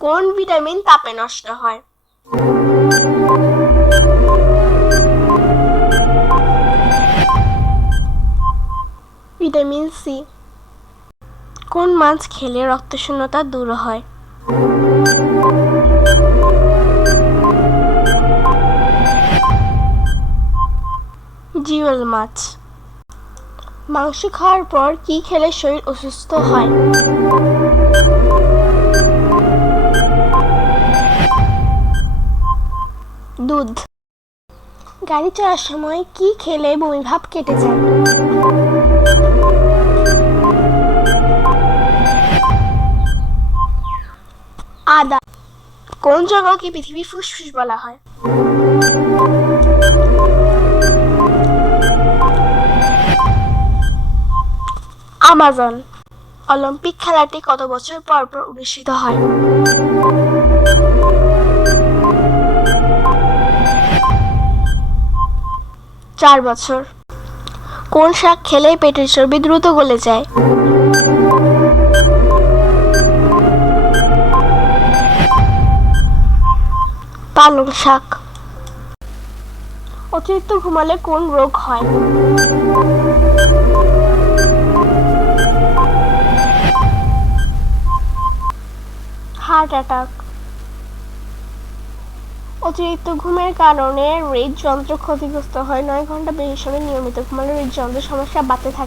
কোন ভিটামিন তাপে নষ্ট হয়? Vitamin C. কোন মাছ খেলে রক্তশূন্যতা দূর হয়? জিওল মাছ। মাংস খাওয়ার পর কি খেলে শরীর অসুস্থ হয়? দুধ। গাড়ি চলার সময় কি খেলে বমি ভাব কেটে যায়? আদা। কোন জঙ্গলকে পৃথিবীর ফুসফুস বলা হয়? আমাজন। অলিম্পিক খেলাটি কত বছর পর পর অনুষ্ঠিত হয়? 4 বছর। কোন শাক খেলে পেটের চর্বি দ্রুত গলে যায়? পালং শাক। অতিরিক্ত ঘুমালে কোন রোগ হয়? Heart attack. অতিরিক্ত ঘুমের কারণে হৃদযন্ত্র ক্ষতিগ্রস্ত হয়। 9 ঘন্টা বেশি সময় নিয়মিত ঘুমালে হৃদযন্ত্রের সমস্যা বাড়তে থাকে।